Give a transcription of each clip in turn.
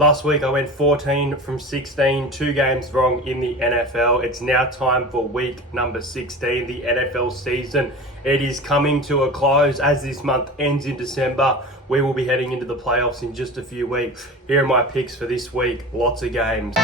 Last week I went 14 from 16, 2 games wrong in the NFL. It's now time for week number 16, the NFL season. It is coming to a close as this month ends in December. We will be heading into the playoffs in just a few weeks. Here are my picks for this week. Lots of games.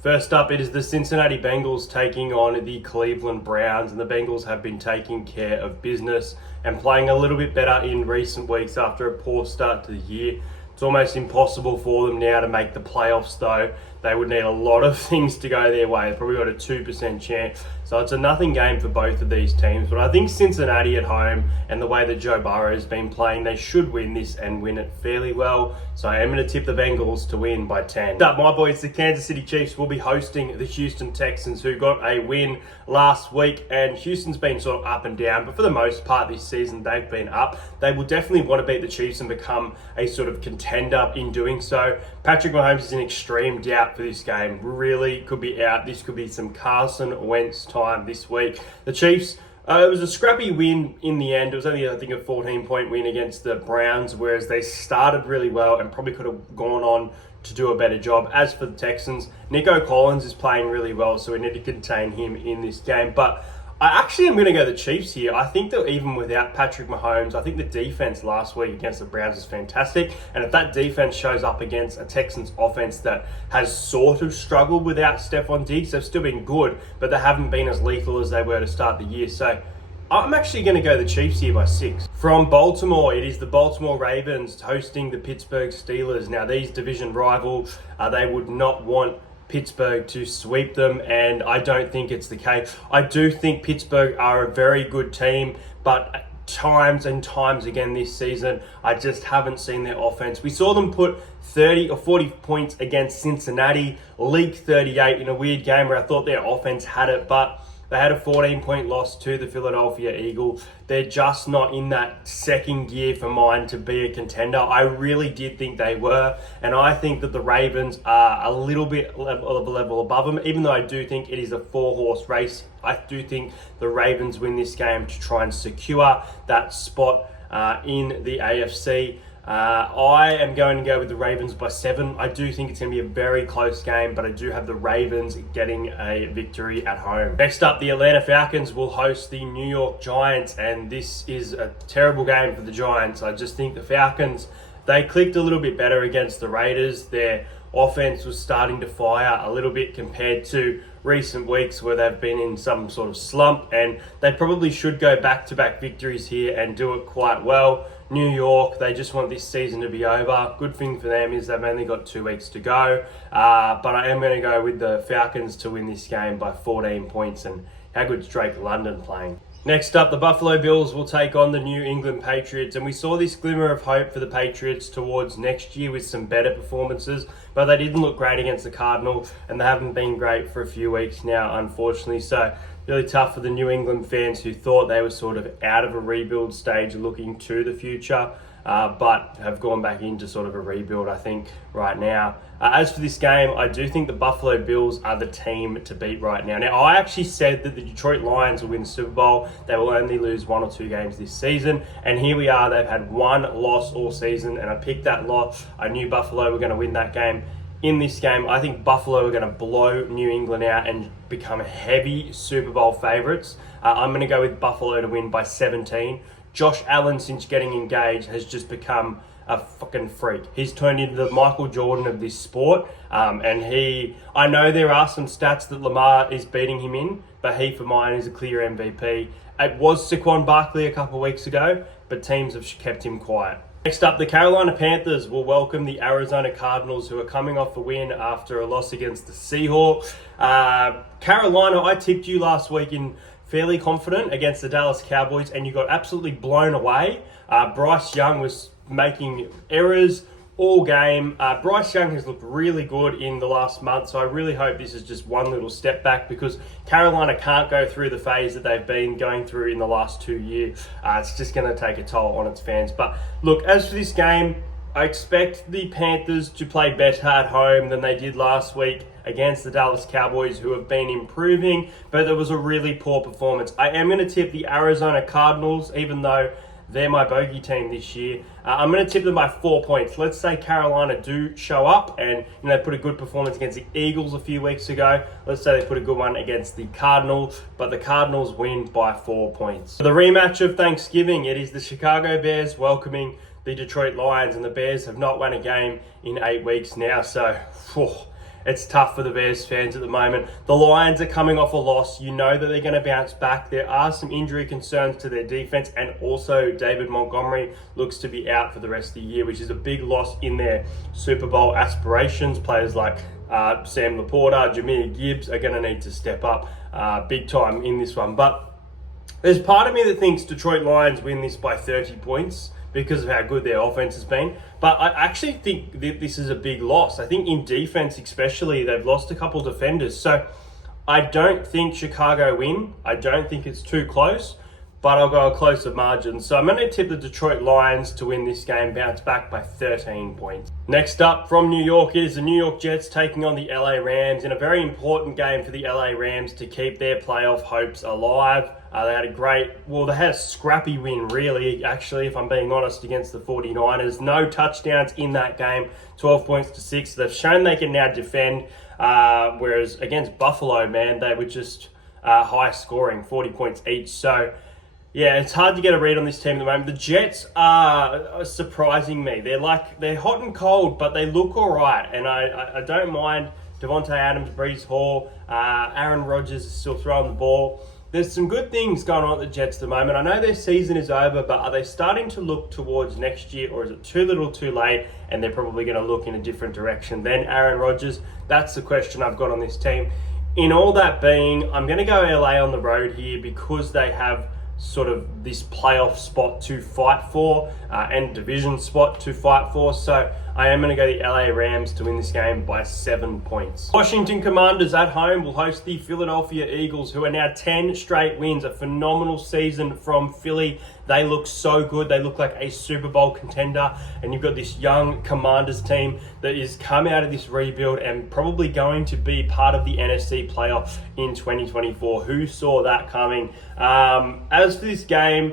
First up, it is the Cincinnati Bengals taking on the Cleveland Browns, and the Bengals have been taking care of business and playing a little bit better in recent weeks after a poor start to the year. It's almost impossible for them now to make the playoffs, though. They would need a lot of things to go their way. They've probably got a 2% chance. So it's a nothing game for both of these teams. But I think Cincinnati at home and the way that Joe Burrow has been playing, they should win this and win it fairly well. So I am going to tip the Bengals to win by 10. Up, my boys, the Kansas City Chiefs will be hosting the Houston Texans, who got a win last week. And Houston's been sort of up and down, but for the most part this season, they've been up. They will definitely want to beat the Chiefs and become a sort of contender in doing so. Patrick Mahomes is in extreme doubt for this game. Really could be out. This could be some Carson Wentz time this week. The Chiefs, it was a scrappy win in the end. It was only, I think, a 14-point win against the Browns, whereas they started really well and probably could have gone on to do a better job. As for the Texans, Nico Collins is playing really well, so we need to contain him in this game. But I actually am going to go the Chiefs here. I think that even without Patrick Mahomes, I think the defense last week against the Browns is fantastic. And if that defense shows up against a Texans offense that has sort of struggled without Stephon Diggs, they've still been good, but they haven't been as lethal as they were to start the year. So I'm actually going to go the Chiefs here by 6. From Baltimore, it is the Baltimore Ravens hosting the Pittsburgh Steelers. Now, these division rivals, they would not want Pittsburgh to sweep them, and I don't think it's the case. I do think Pittsburgh are a very good team, but times and times again this season, I just haven't seen their offense. We saw them put 30 or 40 points against Cincinnati, leak 38 in a weird game where I thought their offense had it, but they had a 14-point loss to the Philadelphia Eagles. They're just not in that second gear for mine to be a contender. I really did think they were, and I think that the Ravens are a little bit level above them, even though I do think it is a 4-horse race. I do think the Ravens win this game to try and secure that spot in the AFC. I am going to go with the Ravens by 7. I do think it's going to be a very close game, but I do have the Ravens getting a victory at home. Next up, the Atlanta Falcons will host the New York Giants, and this is a terrible game for the Giants. I just think the Falcons, they clicked a little bit better against the Raiders. Their offense was starting to fire a little bit compared to recent weeks where they've been in some sort of slump, and they probably should go back-to-back victories here and do it quite well. New York, they just want this season to be over. Good thing for them is they've only got 2 weeks to go. But I am going to go with the Falcons to win this game by 14 points. And how good's Drake London playing? Next up, the Buffalo Bills will take on the New England Patriots. And we saw this glimmer of hope for the Patriots towards next year with some better performances. But they didn't look great against the Cardinals, and they haven't been great for a few weeks now, unfortunately. So really tough for the New England fans who thought they were sort of out of a rebuild stage looking to the future, but have gone back into sort of a rebuild, I think, right now. As for this game, I do think the Buffalo Bills are the team to beat right now. Now, I actually said that the Detroit Lions will win the Super Bowl. They will only lose 1 or 2 games this season. And here we are. They've had 1 loss all season, and I picked that loss. I knew Buffalo were going to win that game. In this game, I think Buffalo are going to blow New England out and become heavy Super Bowl favourites. I'm going to go with Buffalo to win by 17. Josh Allen, since getting engaged, has just become a fucking freak. He's turned into the Michael Jordan of this sport. I know there are some stats that Lamar is beating him in, but he, for mine, is a clear MVP. It was Saquon Barkley a couple of weeks ago, but teams have kept him quiet. Next up, the Carolina Panthers will welcome the Arizona Cardinals, who are coming off a win after a loss against the Seahawks. Carolina, I tipped you last week in fairly confident against the Dallas Cowboys, and you got absolutely blown away. Bryce Young was making errors, all game. Bryce Young has looked really good in the last month, so I really hope this is just one little step back, because Carolina can't go through the phase that they've been going through in the last 2 years. It's just going to take a toll on its fans. But look, as for this game, I expect the Panthers to play better at home than they did last week against the Dallas Cowboys, who have been improving, but there was a really poor performance. I am going to tip the Arizona Cardinals, even though they're my bogey team this year. I'm going to tip them by 4 points. Let's say Carolina do show up and put a good performance against the Eagles a few weeks ago. Let's say they put a good one against the Cardinals, but the Cardinals win by 4 points. The rematch of Thanksgiving, it is the Chicago Bears welcoming the Detroit Lions, and the Bears have not won a game in 8 weeks now, so it's tough for the Bears fans at the moment. The Lions are coming off a loss. You know that they're going to bounce back. There are some injury concerns to their defense, and also David Montgomery looks to be out for the rest of the year, which is a big loss in their Super Bowl aspirations. Players like Sam Laporta, Jahmyr Gibbs are going to need to step up big time in this one. But there's part of me that thinks Detroit Lions win this by 30 points because of how good their offense has been. But I actually think that this is a big loss. I think in defense especially, they've lost a couple defenders. So I don't think Chicago win. I don't think it's too close, but I'll go a closer margin. So I'm going to tip the Detroit Lions to win this game, bounce back by 13 points. Next up from New York, it is the New York Jets taking on the LA Rams in a very important game for the LA Rams to keep their playoff hopes alive. They had a scrappy win, really, actually, if I'm being honest, against the 49ers. No touchdowns in that game, 12 points to 6. They've shown they can now defend, whereas against Buffalo, man, they were just high scoring, 40 points each. So, yeah, it's hard to get a read on this team at the moment. The Jets are surprising me. They're hot and cold, but they look all right, and I don't mind Devontae Adams, Breece Hall, Aaron Rodgers is still throwing the ball. There's some good things going on at the Jets at the moment. I know their season is over, but are they starting to look towards next year, or is it too little too late and they're probably going to look in a different direction than Aaron Rodgers? That's the question I've got on this team. In all that being, I'm going to go LA on the road here because they have sort of this playoff spot to fight for and division spot to fight for. So I am going to go the LA Rams to win this game by 7 points. Washington Commanders at home will host the Philadelphia Eagles, who are now 10 straight wins. A phenomenal season from Philly. They look so good. They look like a Super Bowl contender. And you've got this young Commanders team that is come out of this rebuild and probably going to be part of the NFC playoff in 2024. Who saw that coming? As for this game,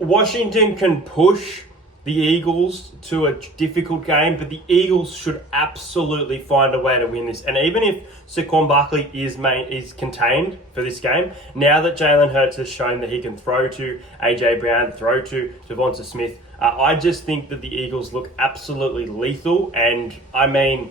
Washington can push the Eagles to a difficult game, but the Eagles should absolutely find a way to win this. And even if Saquon Barkley is contained for this game, now that Jalen Hurts has shown that he can throw to A.J. Brown, throw to Devonta Smith, I just think that the Eagles look absolutely lethal. And I mean,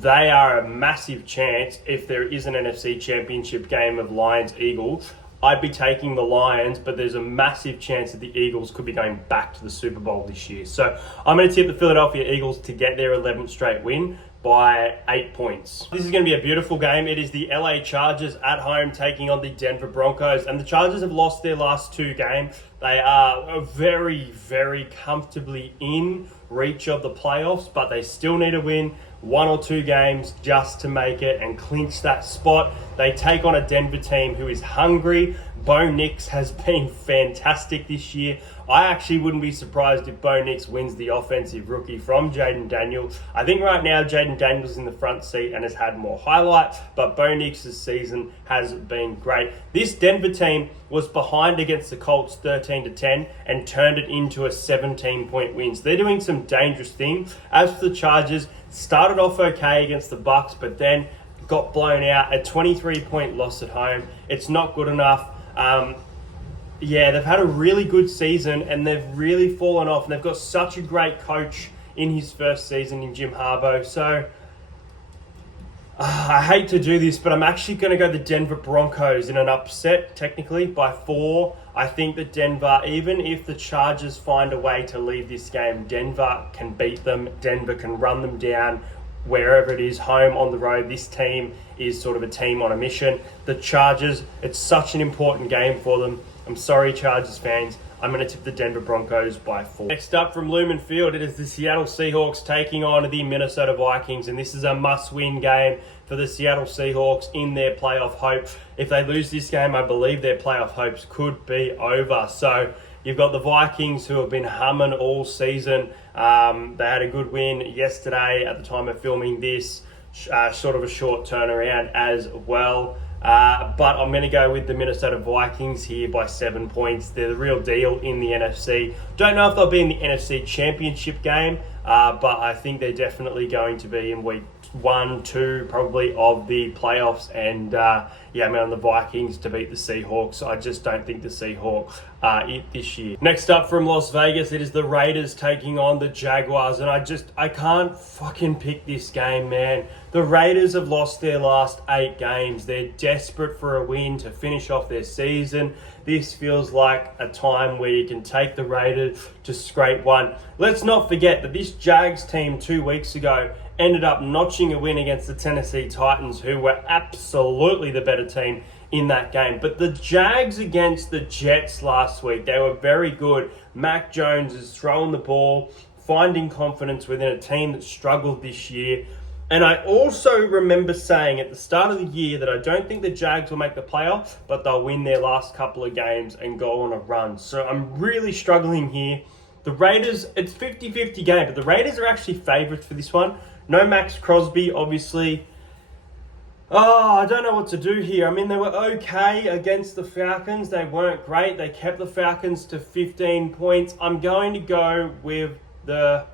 they are a massive chance if there is an NFC Championship game of Lions-Eagles. I'd be taking the Lions, but there's a massive chance that the Eagles could be going back to the Super Bowl this year. So I'm going to tip the Philadelphia Eagles to get their 11th straight win by 8 points. This is going to be a beautiful game. It is the LA Chargers at home taking on the Denver Broncos, and the Chargers have lost their last 2 games. They are very, very comfortably in reach of the playoffs, but they still need to win 1 or 2 games just to make it and clinch that spot. They take on a Denver team who is hungry. Bo Nix has been fantastic this year. I actually wouldn't be surprised if Bo Nix wins the offensive rookie from Jaden Daniels. I think right now Jaden Daniels is in the front seat and has had more highlights, but Bo Nix's season has been great. This Denver team was behind against the Colts 13-10 and turned it into a 17-point win. So they're doing some dangerous things. As for the Chargers, started off okay against the Bucs, but then got blown out. A 23-point loss at home. It's not good enough. They've had a really good season and they've really fallen off. And they've got such a great coach in his first season in Jim Harbaugh. So I hate to do this, but I'm actually going to go the Denver Broncos in an upset, technically, by 4. I think that Denver, even if the Chargers find a way to leave this game, Denver can beat them. Denver can run them down wherever it is, home, on the road. This team is sort of a team on a mission. The Chargers, it's such an important game for them. I'm sorry, Chargers fans. I'm going to tip the Denver Broncos by 4. Next up from Lumen Field, it is the Seattle Seahawks taking on the Minnesota Vikings, and this is a must-win game for the Seattle Seahawks in their playoff hope. If they lose this game, I believe their playoff hopes could be over. So you've got the Vikings who have been humming all season. They had a good win yesterday at the time of filming this, sort of a short turnaround as well. But I'm going to go with the Minnesota Vikings here by 7 points. They're the real deal in the NFC. Don't know if they'll be in the NFC Championship game, but I think they're definitely going to be in week 1, 2 probably of the playoffs. And I'm on the Vikings to beat the Seahawks. I just don't think the Seahawks are it this year. Next up from Las Vegas, it is the Raiders taking on the Jaguars. And I can't fucking pick this game, man. The Raiders have lost their last 8 games. They're desperate for a win to finish off their season. This feels like a time where you can take the Raiders to scrape one. Let's not forget that this Jags team 2 weeks ago ended up notching a win against the Tennessee Titans, who were absolutely the better team in that game. But the Jags against the Jets last week, they were very good. Mac Jones is throwing the ball, finding confidence within a team that struggled this year. And I also remember saying at the start of the year that I don't think the Jags will make the playoff, but they'll win their last couple of games and go on a run. So I'm really struggling here. The Raiders, it's 50-50 game, but the Raiders are actually favourites for this one. No Max Crosby, obviously. I don't know what to do here. I mean, they were okay against the Falcons. They weren't great. They kept the Falcons to 15 points. I'm going to go with the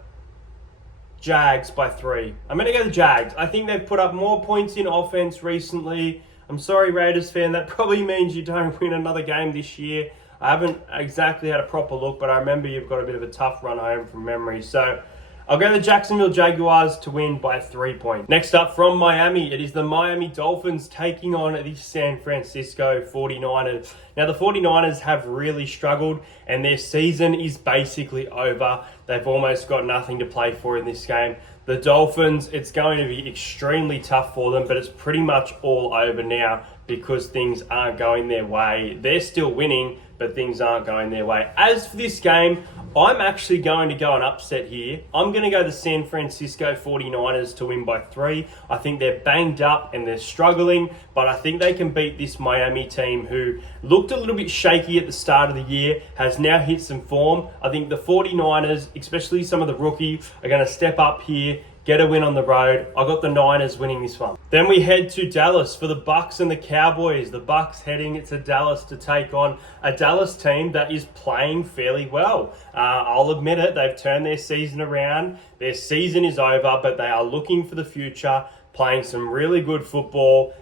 Jags by 3. I'm going to go the Jags. I think they've put up more points in offense recently. I'm sorry, Raiders fan. That probably means you don't win another game this year. I haven't exactly had a proper look, but I remember you've got a bit of a tough run home from memory. So I'll go the Jacksonville Jaguars to win by 3 points. Next up from Miami, it is the Miami Dolphins taking on the San Francisco 49ers. Now, the 49ers have really struggled and their season is basically over. They've almost got nothing to play for in this game. The Dolphins, it's going to be extremely tough for them, but it's pretty much all over now because things aren't going their way. They're still winning, but things aren't going their way. As for this game, I'm actually going to go an upset here. I'm going to go the San Francisco 49ers to win by 3. I think they're banged up and they're struggling, but I think they can beat this Miami team who looked a little bit shaky at the start of the year, has now hit some form. I think the 49ers, especially some of the rookies, are going to step up here, get a win on the road. I got the Niners winning this one. Then we head to Dallas for the Bucks and the Cowboys. The Bucks heading to Dallas to take on a Dallas team that is playing fairly well. I'll admit it, they've turned their season around. Their season is over, but they are looking for the future, playing some really good football,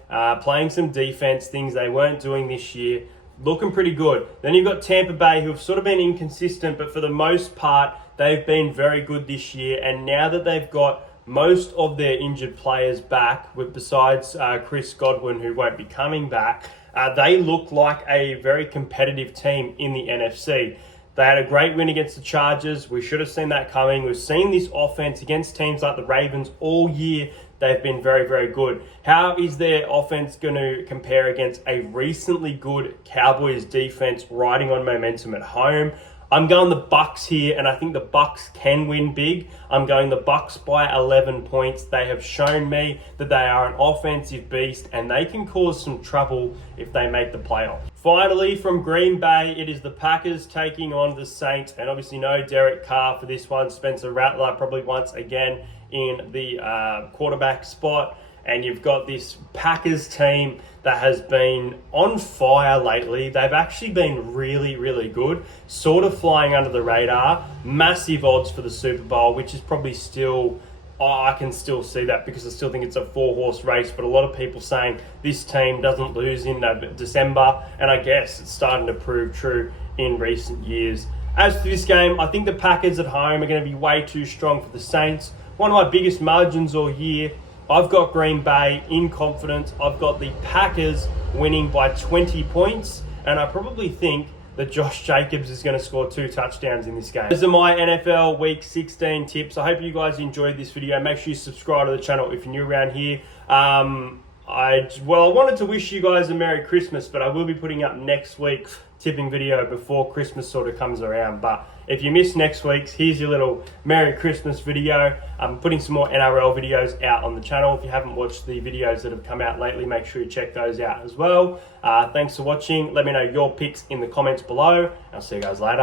playing some defense, things they weren't doing this year. Looking pretty good. Then you've got Tampa Bay, who have sort of been inconsistent, but for the most part, they've been very good this year. And now that they've got most of their injured players back, besides Chris Godwin, who won't be coming back, they look like a very competitive team in the NFC. They had a great win against the Chargers. We should have seen that coming. We've seen this offense against teams like the Ravens all year. They've been very, very good. How is their offense going to compare against a recently good Cowboys defense riding on momentum at home? I'm going the Bucks here, and I think the Bucks can win big. I'm going the Bucks by 11 points. They have shown me that they are an offensive beast, and they can cause some trouble if they make the playoff. Finally, from Green Bay, it is the Packers taking on the Saints, and obviously no Derek Carr for this one. Spencer Rattler probably once again in the quarterback spot. And you've got this Packers team that has been on fire lately. They've actually been really, really good. Sort of flying under the radar. Massive odds for the Super Bowl, which is probably still... I can still see that because I still think it's a 4-horse race. But a lot of people saying this team doesn't lose in December. And I guess it's starting to prove true in recent years. As for this game, I think the Packers at home are going to be way too strong for the Saints. One of my biggest margins all year. I've got Green Bay in confidence. I've got the Packers winning by 20 points. And I probably think that Josh Jacobs is going to score 2 touchdowns in this game. Those are my NFL Week 16 tips. I hope you guys enjoyed this video. Make sure you subscribe to the channel if you're new around here. I wanted to wish you guys a Merry Christmas, but I will be putting up next week's tipping video before Christmas sort of comes around. But if you missed next week's, here's your little Merry Christmas video. I'm putting some more NRL videos out on the channel. If you haven't watched the videos that have come out lately, make sure you check those out as well. Thanks for watching. Let me know your picks in the comments below. I'll see you guys later.